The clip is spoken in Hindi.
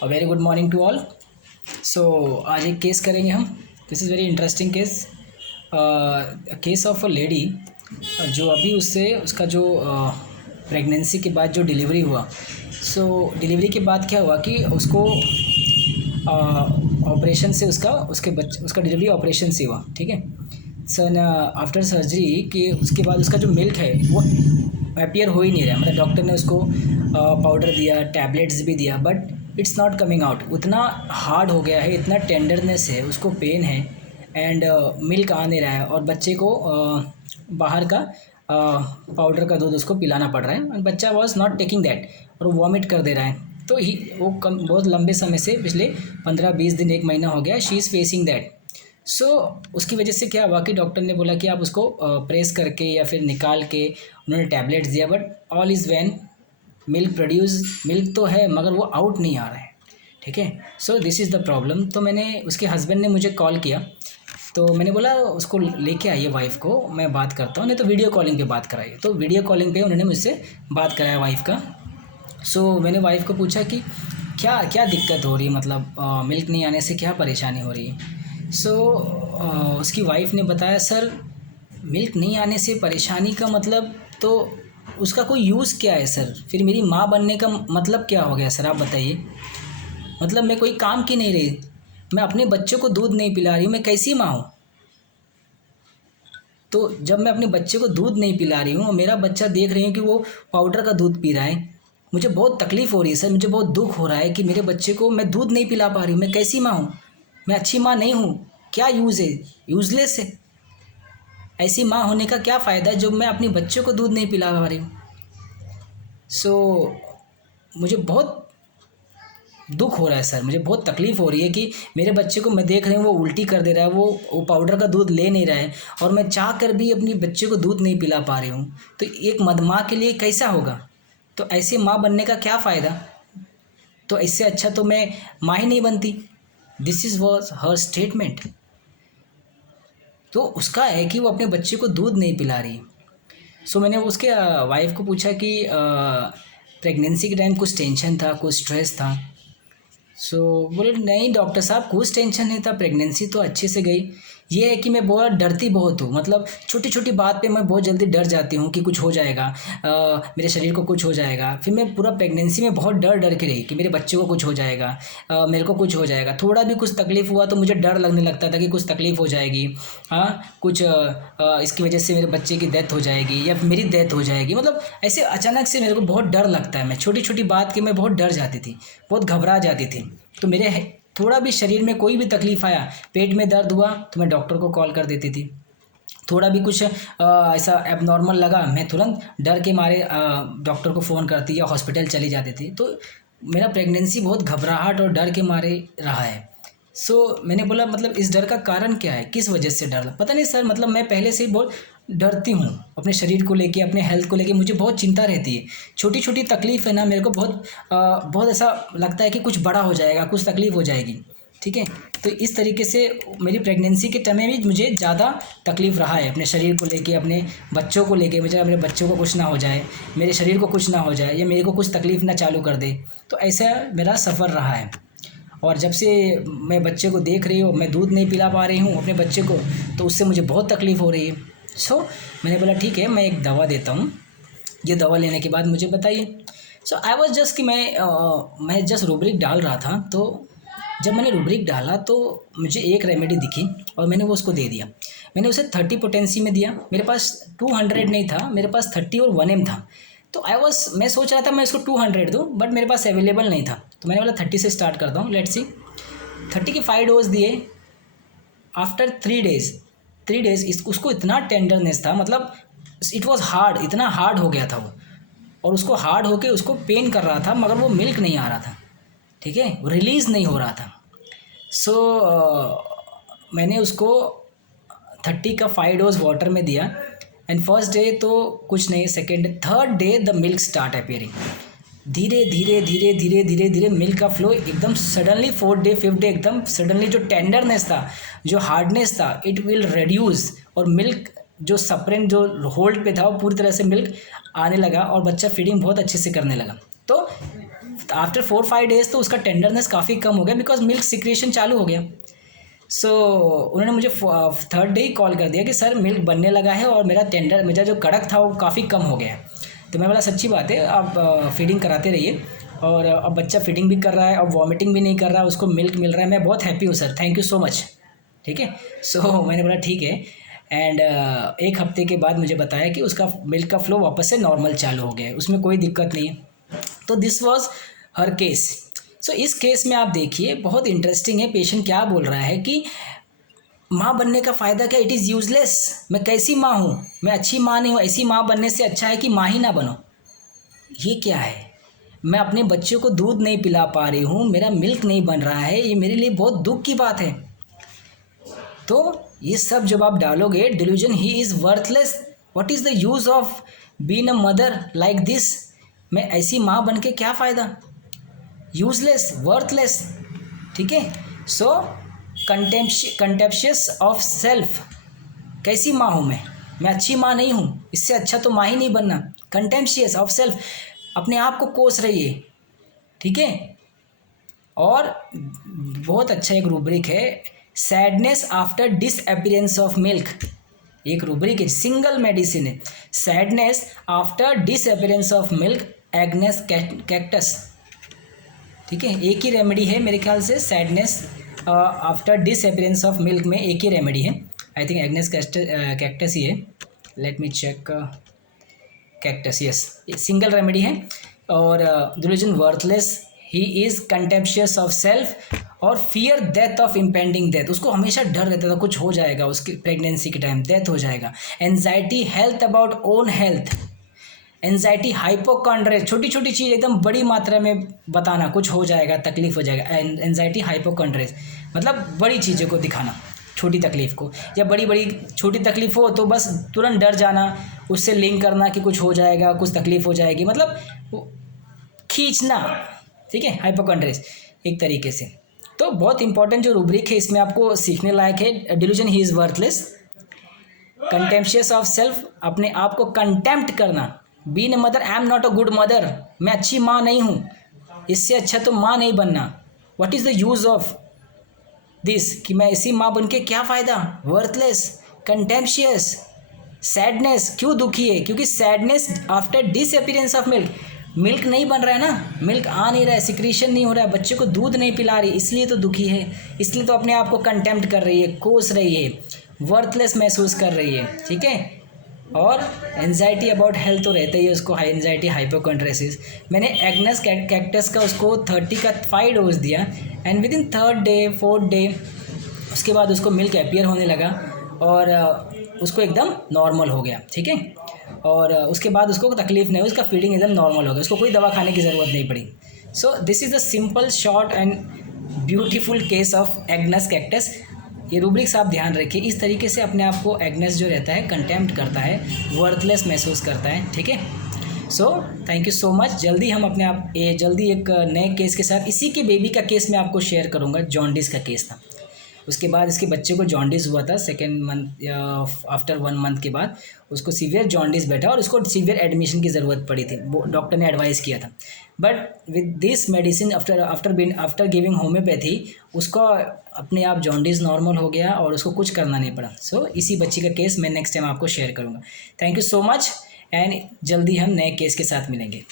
Very good morning to all. So आज एक केस करेंगे हम। This is very interesting case. Case of a lady जो अभी उससे उसका जो प्रेगनेंसी के बाद जो डिलीवरी हुआ। सो डिलीवरी के बाद क्या हुआ कि उसको ऑपरेशन से उसका डिलीवरी ऑपरेशन से हुआ। ठीक है सर। आफ्टर सर्जरी कि उसके बाद उसका जो मिल्क है वो अपीयर हो ही नहीं रहा। मतलब डॉक्टर ने उसको पाउडर दिया, टैबलेट्स भी दिया, but it's not coming out. उतना हार्ड हो गया है, इतना टेंडरनेस है, उसको पेन है एंड मिल्क आ नहीं रहा है। और बच्चे को बाहर का पाउडर का दूध उसको पिलाना पड़ रहा है एंड बच्चा वॉज नॉट टेकिंग दैट और वो वॉमिट कर दे रहा है। तो ही वो बहुत लंबे समय से पिछले 15-20 दिन, 1 महीना हो गया, शी इज़ फेसिंग दैट। सो उसकी वजह से क्या हुआ कि डॉक्टर ने बोला कि आप उसको प्रेस करके या फिर निकाल के उन्होंने टैबलेट्स दिया, but all is van milk तो है मगर वो आउट नहीं आ रहा है। ठीक है, so this is the problem. तो मैंने उसके हस्बैंड ने मुझे कॉल किया, तो मैंने बोला उसको लेके आइए, वाइफ को मैं बात करता हूँ, नहीं तो वीडियो कॉलिंग पे बात कराइए। तो वीडियो कॉलिंग पे उन्होंने मुझसे बात कराया वाइफ का। सो मैंने वाइफ को पूछा कि क्या क्या दिक्कत हो रही है, मतलब मिल्क नहीं आने से क्या परेशानी हो रही है। सो उसकी वाइफ ने बताया, सर मिल्क नहीं आने से परेशानी का मतलब तो उसका कोई यूज़ क्या है सर, फिर मेरी माँ बनने का मतलब क्या हो गया सर, आप बताइए। मतलब मैं कोई काम की नहीं रही, मैं अपने बच्चों को दूध नहीं पिला रही हूँ, मैं कैसी माँ हूँ। तो जब मैं अपने बच्चे को दूध नहीं पिला रही हूँ और मेरा बच्चा देख रही हूँ कि वो पाउडर का दूध पी रहा है, मुझे बहुत तकलीफ़ हो रही है सर, मुझे बहुत दुख हो रहा है कि मेरे बच्चे को मैं दूध नहीं पिला पा रही हूँ। मैं कैसी माँ हूँ, मैं अच्छी माँ नहीं हूँ, क्या यूज़ है, यूज़लेस है। ऐसी माँ होने का क्या फ़ायदा है जब मैं अपने बच्चों को दूध नहीं पिला पा रही हूँ। सो मुझे बहुत दुख हो रहा है सर, मुझे बहुत तकलीफ़ हो रही है कि मेरे बच्चे को मैं देख रही हूँ वो उल्टी कर दे रहा है, वो पाउडर का दूध ले नहीं रहा है और मैं चाह कर भी अपनी बच्चे को दूध नहीं पिला पा रही हूँ। तो एक मदमाँ के लिए कैसा होगा। तो ऐसी माँ बनने का क्या फ़ायदा। तो इससे अच्छा तो मैं माँ ही नहीं बनती। This is was her statement. तो उसका है कि वो अपने बच्चे को दूध नहीं पिला रही। सो मैंने उसके वाइफ को पूछा कि प्रेगनेंसी के टाइम कुछ टेंशन था, कुछ स्ट्रेस था। सो बोले नहीं डॉक्टर साहब, कुछ टेंशन नहीं था, प्रेगनेंसी तो अच्छे से गई। ये है कि मैं बहुत डरती बहुत हूँ, मतलब छोटी छोटी बात पे मैं बहुत जल्दी डर जाती हूँ कि कुछ हो जाएगा, मेरे शरीर को कुछ हो जाएगा। फिर मैं पूरा प्रेगनेंसी में बहुत डर डर के रही कि मेरे बच्चे को कुछ हो जाएगा, मेरे को कुछ हो जाएगा। थोड़ा भी कुछ तकलीफ़ हुआ तो मुझे डर लगने लगता था कि कुछ तकलीफ़ हो जाएगी, हाँ कुछ इसकी वजह से मेरे बच्चे की डेथ हो जाएगी या मेरी डेथ हो जाएगी। मतलब ऐसे अचानक से मेरे को बहुत डर लगता है, मैं छोटी छोटी बात के मैं बहुत डर जाती थी, बहुत घबरा जाती थी। तो मेरे थोड़ा भी शरीर में कोई भी तकलीफ़ आया, पेट में दर्द हुआ तो मैं डॉक्टर को कॉल कर देती थी। थोड़ा भी कुछ ऐसा एबनॉर्मल लगा, मैं तुरंत डर के मारे डॉक्टर को फ़ोन करती या हॉस्पिटल चली जाती थी। तो मेरा प्रेगनेंसी बहुत घबराहट और डर के मारे रहा है। सो मैंने बोला मतलब इस डर का कारण क्या है, किस वजह से डर, पता नहीं सर, मतलब मैं पहले से ही बहुत डरती हूँ अपने शरीर को लेके, अपने हेल्थ को लेके मुझे बहुत चिंता रहती है। छोटी छोटी तकलीफ़ है ना, मेरे को बहुत ऐसा लगता है कि कुछ बड़ा हो जाएगा, कुछ तकलीफ़ हो जाएगी। ठीक है, तो इस तरीके से मेरी प्रेगनेंसी के टाइम में भी मुझे ज़्यादा तकलीफ़ रहा है, अपने शरीर को लेके, अपने बच्चों को लेके। मुझे मेरे बच्चों को कुछ ना हो जाए, मेरे शरीर को कुछ ना हो जाए, या मेरे को कुछ तकलीफ़ ना चालू कर दे। तो ऐसा मेरा सफ़र रहा है। और जब से मैं बच्चे को देख रही हूँ, मैं दूध नहीं पिला पा रही हूँ अपने बच्चे को, तो उससे मुझे बहुत तकलीफ़ हो रही है। सो मैंने बोला ठीक है, मैं एक दवा देता हूँ, ये दवा लेने के बाद मुझे बताइए। सो आई वॉज जस्ट कि मैं जस्ट रूब्रिक डाल रहा था। तो जब मैंने रूब्रिक डाला तो मुझे एक रेमेडी दिखी और मैंने वो उसको दे दिया। मैंने उसे 30 पोटेंसी में दिया, मेरे पास 200 नहीं था, मेरे पास 30 और 1 था। तो मैं सोच रहा था मैं इसको 200 दूँ, बट मेरे पास अवेलेबल नहीं था। तो मैंने बोला 30 से स्टार्ट करता हूँ, लेट्स सी। 30 के 5 डोज दिए। आफ्टर 3 डेज उसको इतना टेंडरनेस था, मतलब इट वॉज हार्ड, इतना हार्ड हो गया था वो, और उसको हार्ड होके उसको पेन कर रहा था मगर वो मिल्क नहीं आ रहा था। ठीक है, वो रिलीज़ नहीं हो रहा था। सो मैंने उसको 30 का 5 डोज वाटर में दिया एंड फर्स्ट डे तो कुछ नहीं, second day, third day the milk start appearing. धीरे धीरे धीरे धीरे धीरे धीरे मिल्क का फ्लो एकदम suddenly, 4th day 5th day एकदम सडनली जो टेंडरनेस था, जो हार्डनेस था, इट विल रिड्यूस। और मिल्क जो सप्रेंट जो होल्ड पे था वो पूरी तरह से मिल्क आने लगा और बच्चा फीडिंग बहुत अच्छे से करने लगा। तो आफ्टर 4-5 डेज़ तो उसका टेंडरनेस काफ़ी कम हो गया, बिकॉज मिल्क सिक्रेशन चालू हो गया। सो उन्होंने मुझे 3rd डे ही कॉल कर दिया कि सर मिल्क बनने लगा है और मेरा जो कड़क था वो काफ़ी कम हो गया है। तो मैं बोला सच्ची बात है, आप फीडिंग कराते रहिए, और अब बच्चा फीडिंग भी कर रहा है, अब वॉमिटिंग भी नहीं कर रहा है, उसको मिल्क मिल रहा है, मैं बहुत हैप्पी हूँ sir, thank you so much. ठीक है, सो मैंने बोला ठीक है। एंड 1 हफ्ते के बाद मुझे बताया कि उसका मिल्क का फ्लो वापस से नॉर्मल चालू हो गया है, उसमें कोई दिक्कत नहीं है। तो दिस वॉज हर केस। सो इस केस में आप देखिए बहुत इंटरेस्टिंग है, पेशेंट क्या बोल रहा है कि माँ बनने का फ़ायदा क्या, इट इज़ यूजलेस, मैं कैसी माँ हूँ, मैं अच्छी माँ नहीं हूँ, ऐसी माँ बनने से अच्छा है कि माँ ही ना बनो। ये क्या है, मैं अपने बच्चे को दूध नहीं पिला पा रही हूँ, मेरा मिल्क नहीं बन रहा है, ये मेरे लिए बहुत दुख की बात है। तो ये सब जब आप डालोगे, delusion he is worthless, what is the use of being a mother like this, मैं ऐसी माँ बन के क्या फ़ायदा, यूजलेस, वर्थलेस। ठीक है, सो कंटेम्पशियस ऑफ सेल्फ, कैसी माँ हूँ मैं अच्छी माँ नहीं हूँ, इससे अच्छा तो माँ ही नहीं बनना। कंटेम्पशियस ऑफ सेल्फ, अपने आप को कोस रही है। ठीक है, और बहुत अच्छा एक रूब्रिक है, sadness after disappearance of milk, एक रूब्रिक है, सिंगल मेडिसिन है, sadness after disappearance of milk, agnus castus. ठीक है, एक ही रेमेडी है मेरे ख्याल से, sadness after disappearance of milk में एक ही रेमेडी है, आई थिंक एग्नेस कैक्टस ही है, let me check, castus, yes, single remedy है। और delusion worthless, he is contemptuous of self, और fear death of impending death, उसको हमेशा डर रहता था कुछ हो जाएगा, उसकी प्रेगनेंसी के टाइम डेथ हो जाएगा। Anxiety health about own health, anxiety hypochondria, छोटी छोटी चीज़ एकदम बड़ी मात्रा में बताना, कुछ हो जाएगा, तकलीफ हो जाएगा, एंजाइटी हाइपोकॉन्ड्रिया, मतलब बड़ी चीज़ों को दिखाना, छोटी तकलीफ़ को, या बड़ी बड़ी छोटी तकलीफ हो तो बस तुरंत डर जाना, उससे लिंक करना कि कुछ हो जाएगा, कुछ तकलीफ हो जाएगी, मतलब खींचना। ठीक है, हाइपोकॉन्ड्रिया एक तरीके से। तो बहुत इंपॉर्टेंट जो रूब्रिक है, इसमें आपको सीखने लायक है, delusion he is worthless, contemptuous of self, अपने आप को कंटेम्प्ट करना, being a mother, I am not a good mother, मैं अच्छी माँ नहीं हूँ, इससे अच्छा तो माँ नहीं बनना, what is the use of this, कि मैं ऐसी माँ बन के क्या फ़ायदा, वर्थलेस, कंटेम्पशियस, सैडनेस, क्यों दुखी है, क्योंकि sadness after disappearance of milk, milk नहीं बन रहा है ना, मिल्क आ नहीं रहा है, सिक्रीशन नहीं हो रहा है, बच्चे को दूध नहीं पिला रही, इसलिए तो दुखी है, इसलिए तो अपने आप को कंटेम्प्ट कर रही है, कोस रही है, वर्थलेस महसूस कर रही है। ठीक है, और एंजाइटी अबाउट हेल्थ तो रहता ही है उसको, हाई एंजाइटी हाइपोकॉन्ड्रेसिस। मैंने एग्नेस कैक्टस का उसको 30 का 5 डोज दिया, and with in 3rd day 4th day उसके बाद उसको मिल्क अपीयर होने लगा, और उसको एकदम नॉर्मल हो गया। ठीक है, और उसके बाद उसको तकलीफ नहीं हुई, उसका फीडिंग एकदम नॉर्मल हो गया, उसको कोई दवा खाने की ज़रूरत नहीं पड़ी। So this is the simple short and beautiful case of Agnes cactus. ये रूब्रिक्स आप ध्यान रखिए, इस तरीके से अपने आप को एग्नेस जो रहता है कंटेम्प्ट करता है, वर्थलेस महसूस करता है। ठीक है, so thank you so much. जल्दी हम जल्दी एक नए केस के साथ, इसी के बेबी का केस मैं आपको शेयर करूँगा, जॉन्डिस का केस था। उसके बाद इसके बच्चे को जॉन्डिस हुआ था 2nd मंथ, आफ्टर 1 मंथ के बाद उसको सीवियर जॉन्डिस बैठा, और उसको सीवियर एडमिशन की ज़रूरत पड़ी थी, डॉक्टर ने एडवाइस किया था। But with this medicine, after giving homeopathy, उसको अपने आप जॉन्डिस नॉर्मल हो गया और उसको कुछ करना नहीं पड़ा। सो इसी बच्चे का केस मैं नेक्स्ट टाइम आपको शेयर करूँगा। Thank you so much, and जल्दी हम नए केस के साथ मिलेंगे।